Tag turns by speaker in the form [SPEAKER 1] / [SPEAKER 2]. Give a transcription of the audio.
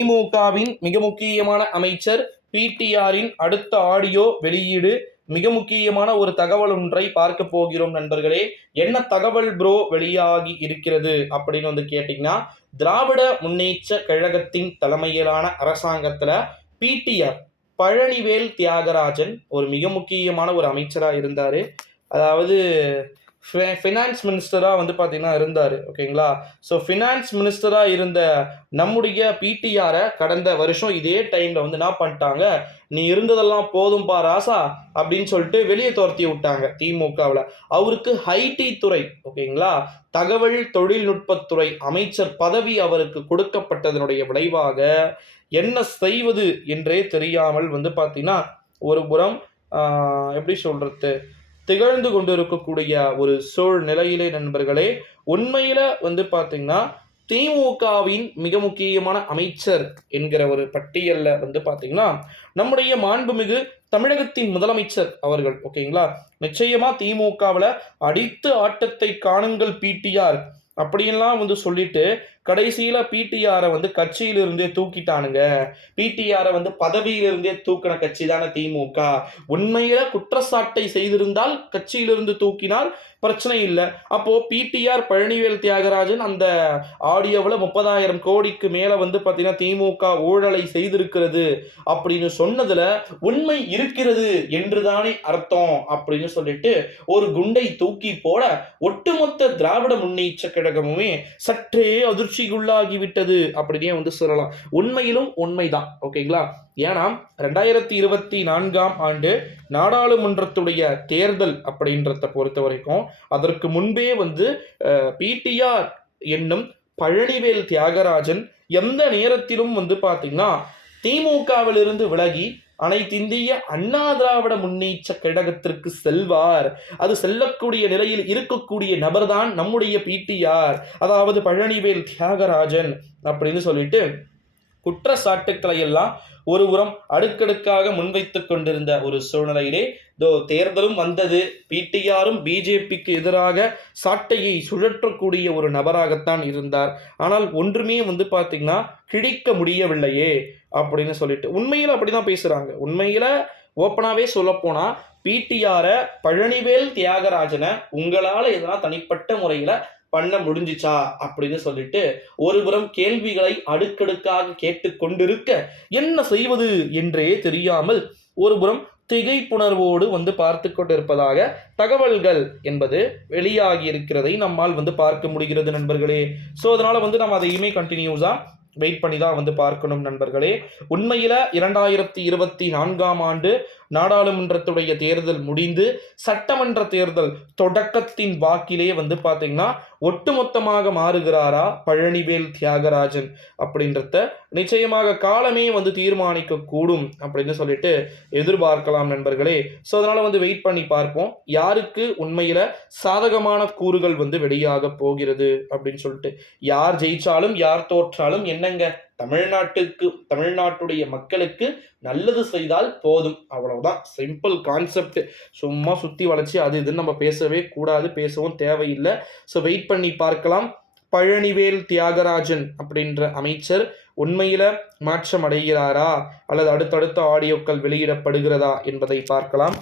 [SPEAKER 1] திமுகவின் மிக முக்கியமான அமைச்சர் பிடிஆரின் அடுத்த ஆடியோ வெளியீடு மிக முக்கியமான ஒரு தகவல் ஒன்றை பார்க்க போகிறோம் நண்பர்களே. என்ன தகவல் ப்ரோ வெளியாகி இருக்கிறது அப்படின்னு வந்து கேட்டிங்கன்னா திராவிட முன்னேற்ற கழகத்தின் தலைமையிலான அரசாங்கத்தில் பிடிஆர் பழனிவேல் தியாகராஜன் ஒரு மிக முக்கியமான ஒரு அமைச்சராக இருந்தார். அதாவது ஃபினான்ஸ் மினிஸ்டராக வந்து பார்த்தீங்கன்னா இருந்தார் ஓகேங்களா? ஸோ ஃபினான்ஸ் மினிஸ்டராக இருந்த நம்முடைய பிடிஆரை கடந்த வருஷம் இதே டைமில் வந்து என்ன பண்ணிட்டாங்க? நீ இருந்ததெல்லாம் போதும்பா ராசா அப்படின்னு சொல்லிட்டு வெளியே துரத்தி விட்டாங்க திமுகவில் அவருக்கு ஹைடி துறை ஓகேங்களா? தகவல் தொழில்நுட்பத்துறை அமைச்சர் பதவி அவருக்கு கொடுக்கப்பட்டதனுடைய விளைவாக என்ன செய்வது என்றே தெரியாமல் வந்து பார்த்தீங்கன்னா ஒரு புறம் எப்படி சொல்கிறது திகழ்ந்து கொண்டிருக்கக்கூடிய ஒரு சூழ்நிலையிலே நண்பர்களே உண்மையில வந்து பார்த்தீங்கன்னா திமுகவின் மிக முக்கியமான அமைச்சர் என்கிற ஒரு பட்டியல்ல வந்து பார்த்தீங்கன்னா நம்முடைய மாண்புமிகு தமிழகத்தின் முதலமைச்சர் அவர்கள் ஓகேங்களா? நிச்சயமா திமுகவில் அடித்து ஆட்டத்தை காணுங்கள் பிடிஆர் அப்படின்லாம் வந்து சொல்லிட்டு கடைசியில பிடிஆரை வந்து கட்சியிலிருந்தே தூக்கிட்டானுங்க. பிடிஆரை வந்து பதவியிலிருந்தே தூக்கின கட்சி தானே திமுக உண்மையில குற்றச்சாட்டை செய்திருந்தால் கட்சியிலிருந்து தூக்கினால் பிரச்சனை இல்லை அப்போது பிடிஆர் பழனிவேல் தியாகராஜன் அந்த ஆடியோவில் முப்பதாயிரம் கோடிக்கு மேலே வந்து பார்த்தீங்கன்னா திமுக ஊழலை செய்திருக்கிறது அப்படின்னு சொன்னதில் உண்மை இருக்கிறது என்று தானே அர்த்தம் அப்படின்னு சொல்லிட்டு ஒரு குண்டை தூக்கி போட ஒட்டுமொத்த திராவிட முன்னேற்ற கழகமுமே சற்றே அதிர்ச்சிக்குள்ளாகிவிட்டது அப்படின்னே வந்து சொல்லலாம். உண்மையிலும் உண்மைதான். ஓகேங்களா? ஏன்னா ரெண்டாயிரத்தி இருபத்தி நான்காம் ஆண்டு நாடாளுமன்றத்துடைய தேர்தல் அப்படின்றத பொறுத்த வரைக்கும் அதற்கு முன்பே வந்து பிடிஆர் என்னும் பழனிவேல் தியாகராஜன் எந்த நேரத்திலும் வந்து பார்த்தீங்கன்னா திமுகவிலிருந்து விலகி அனைத்திந்திய அண்ணா திராவிட முன்னேற்ற கழகத்திற்கு செல்வார். அது செல்லக்கூடிய நிலையில் இருக்கக்கூடிய நபர்தான் நம்முடைய பிடிஆர் அதாவது பழனிவேல் தியாகராஜன் அப்படின்னு சொல்லிட்டு குற்றச்சாட்டுக்களை எல்லாம் ஒருபுறம் அடுக்கடுக்காக முன்வைத்து கொண்டிருந்த ஒரு சூழ்நிலையிலே தோ தேர்தலும் வந்தது. பிடிஆரும் பிஜேபிக்கு எதிராக சாட்டையை சுழற்றக்கூடிய ஒரு நபராகத்தான் இருந்தார். ஆனால் ஒன்றுமே வந்து பார்த்தீங்கன்னா கிழிக்க முடியவில்லையே அப்படின்னு சொல்லிட்டு. உண்மையில் அப்படி தான் பேசுகிறாங்க உண்மையில் ஓப்பனாகவே சொல்லப்போனால் பிடிஆரை பழனிவேல் தியாகராஜனை உங்களால் எதனா தனிப்பட்ட முறையில் பண்ண முடிஞ்சுச்சா அப்படின்னு சொல்லிட்டு ஒருபுறம் கேள்விகளை அடுக்கடுக்காக கேட்டுக்கொண்டிருக்க என்ன செய்வது என்றே தெரியாமல் ஒருபுறம் திகைப்புணர்வோடு வந்து பார்த்து கொண்டிருப்பதாக தகவல்கள் என்பது வெளியாகி இருக்கிறதை நம்மால் வந்து பார்க்க முடிகிறது நண்பர்களே. ஸோ அதனால் வந்து நம்ம அதையுமே கண்டினியூஸாக வெயிட் பண்ணி தான் வந்து பார்க்கணும் நண்பர்களே. உண்மையில் இரண்டாயிரத்தி இருபத்தி நான்காம் ஆண்டு நாடாளுமன்றத்துடைய தேர்தல் முடிந்து சட்டமன்ற தேர்தல் தொடக்கத்தின் வாக்கிலே வந்து பார்த்தீங்கன்னா ஒட்டுமொத்தமாக மாறுகிறாரா பழனிவேல் தியாகராஜன் அப்படின்றத நிச்சயமாக காலமே வந்து தீர்மானிக்க கூடும் அப்படின்னு சொல்லிட்டு எதிர்பார்க்கலாம் நண்பர்களே. ஸோ அதனால் வந்து வெயிட் பண்ணி பார்ப்போம். யாருக்கு உண்மையில் சாதகமான கூறுகள் வந்து வெளியாக போகிறது அப்படின்னு சொல்லிட்டு யார் ஜெயிச்சாலும் யார் தோற்றாலும் என்னங்க? தமிழ்நாட்டுக்கு தமிழ்நாட்டுடைய மக்களுக்கு நல்லது செய்தால் போதும். அவ்வளவுதான். சிம்பிள் கான்செப்ட் சும்மா சுற்றி வளைச்சி அது இதுன்னு நம்ம பேசவே கூடாது பேசவும் தேவையில்லை. ஸோ வெயிட் பண்ணி பார்க்கலாம். பழனிவேல் தியாகராஜன் அப்படின்ற அமைச்சர் உண்மையில மாற்றம் அடைகிறாரா அல்லது அடுத்தடுத்த ஆடியோக்கள் வெளியிடப்படுகிறதா என்பதை பார்க்கலாம்.